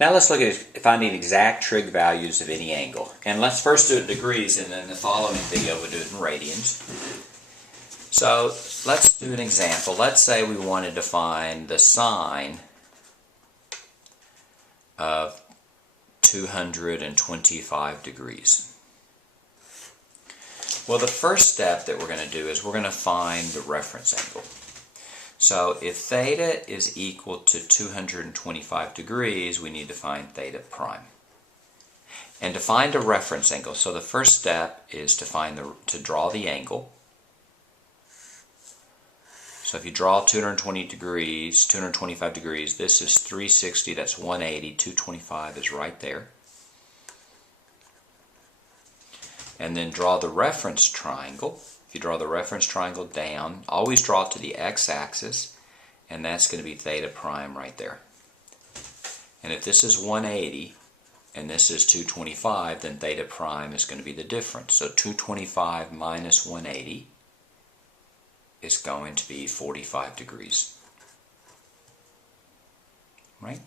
Now let's look at finding exact trig values of any angle. And let's first do it in degrees, and then in the following video we'll do it in radians. So let's do an example. Let's say we wanted to find the sine of 225 degrees. Well, the first step that we're going to do is we're going to find the reference angle. So if theta is equal to 225 degrees, we need to find theta prime. And to find a reference angle, so the first step is to draw the angle. So if you draw 225 degrees, this is 360, that's 180, 225 is right there. And then draw the reference triangle. If you draw the reference triangle down, always draw it to the x-axis, and that's going to be theta prime right there. And if this is 180 and this is 225, then theta prime is going to be the difference. So 225 minus 180 is going to be 45 degrees. Right?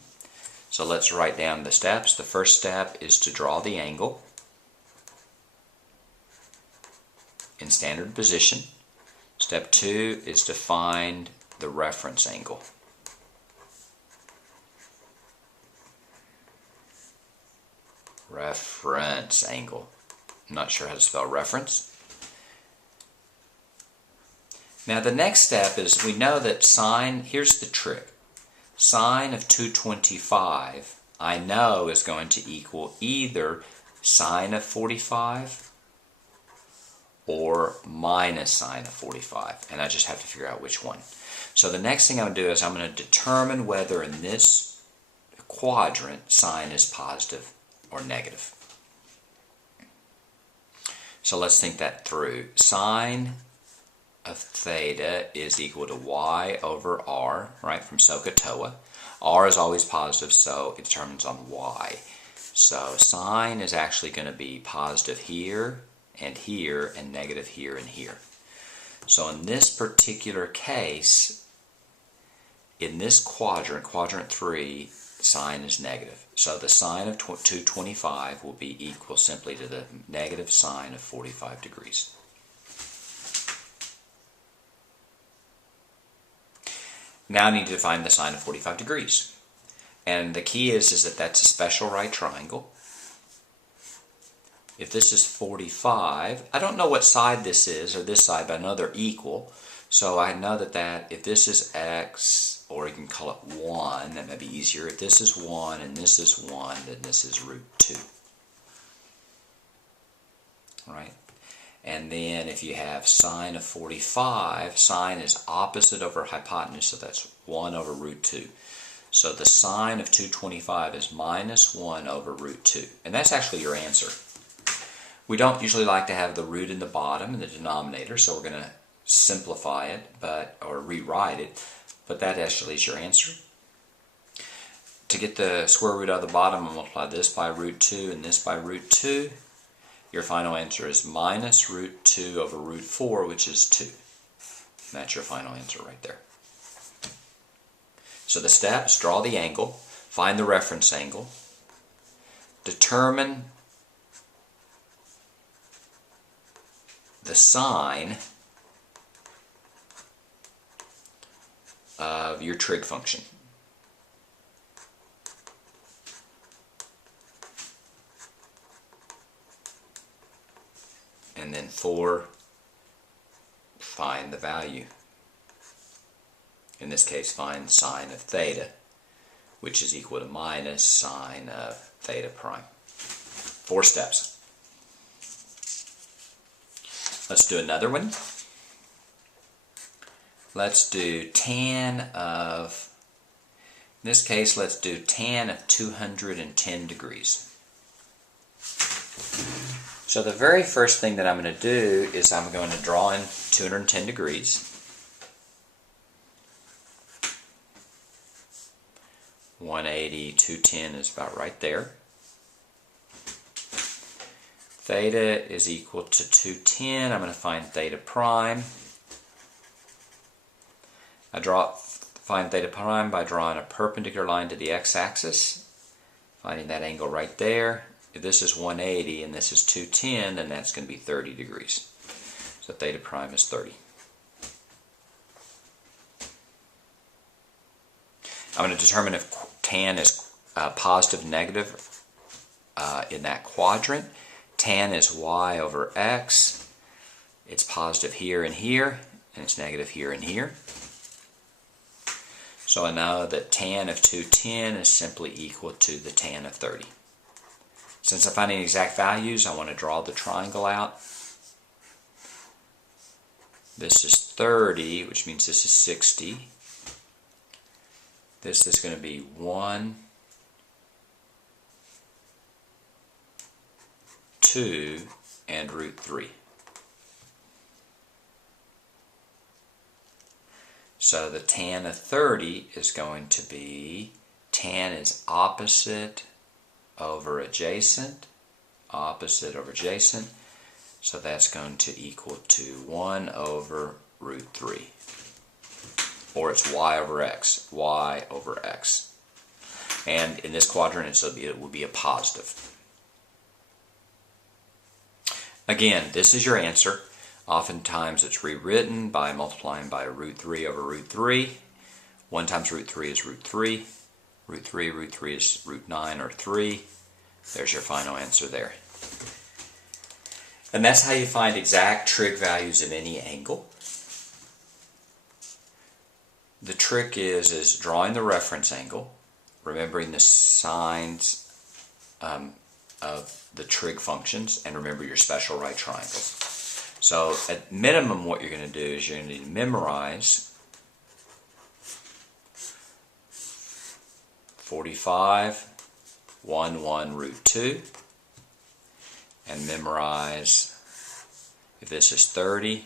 So let's write down the steps. The first step is to draw the angle in standard position. Step 2 is to find the reference angle. Reference angle. I'm not sure how to spell reference. Now the next step is we know that sine, here's the trick. Sine of 225 I know is going to equal either sine of 45 or minus sine of 45, and I just have to figure out which one. So the next thing I'm going to do is I'm going to determine whether in this quadrant sine is positive or negative. So let's think that through. Sine of theta is equal to y over r, right, from SOHCAHTOA. R is always positive, so it determines on y. So sine is actually going to be positive here, and negative here and here. So in this particular case, in this quadrant, quadrant 3, sine is negative. So the sine of 225 will be equal simply to the negative sine of 45 degrees. Now I need to find the sine of 45 degrees. And the key is that that's a special right triangle. If this is 45, I don't know what side this is, or this side, but I know they're equal. So I know that if this is x, or you can call it 1, that may be easier. If this is 1 and this is 1, then this is root 2. Right? And then if you have sine of 45, sine is opposite over hypotenuse, so that's 1 over root 2. So the sine of 225 is minus 1 over root 2. And that's actually your answer. We don't usually like to have the root in the bottom in the denominator, so we're going to simplify it, or rewrite it, but that actually is your answer. To get the square root out of the bottom, I'll multiply this by root 2 and this by root 2. Your final answer is minus root 2 over root 4, which is 2. That's your final answer right there. So the steps: draw the angle, find the reference angle, determine the sine of your trig function. And then 4, find the value. In this case, find sine of theta, which is equal to minus sine of theta prime. 4 steps. Let's do another one. Let's do tan of, in this case, let's do tan of 210 degrees. So the very first thing that I'm going to do is I'm going to draw in 210 degrees. 180, 210 is about right there. Theta is equal to 210. I'm going to find theta prime. Find theta prime by drawing a perpendicular line to the x-axis finding that angle right there. If this is 180 and this is 210, then that's going to be 30 degrees. So theta prime is 30. I'm going to determine if tan is positive, negative in that quadrant. Tan is y over x. It's positive here and here, and it's negative here and here. So I know that tan of 210 is simply equal to the tan of 30. Since I'm finding exact values, I want to draw the triangle out. This is 30, which means this is 60. This is going to be 1, 2, and root 3. So the tan of 30 is going to be, tan is opposite over adjacent, so that's going to equal to 1 over root 3. Or it's y over x, And in this quadrant it will be a positive. Again, this is your answer. Oftentimes it's rewritten by multiplying by root 3 over root 3. 1 times root 3 is root 3. Root 3 is root 9 or 3. There's your final answer there. And that's how you find exact trig values of any angle. The trick is drawing the reference angle, remembering the signs of the trig functions, and remember your special right triangles. So at minimum what you're going to do is you're going to need to memorize 45, 1, 1, root 2, and memorize, if this is 30,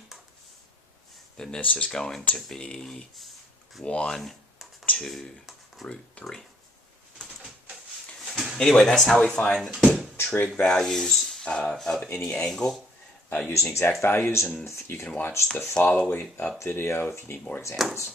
then this is going to be 1, 2, root 3. Anyway, that's how we find the trig values of any angle using exact values, and you can watch the follow-up video if you need more examples.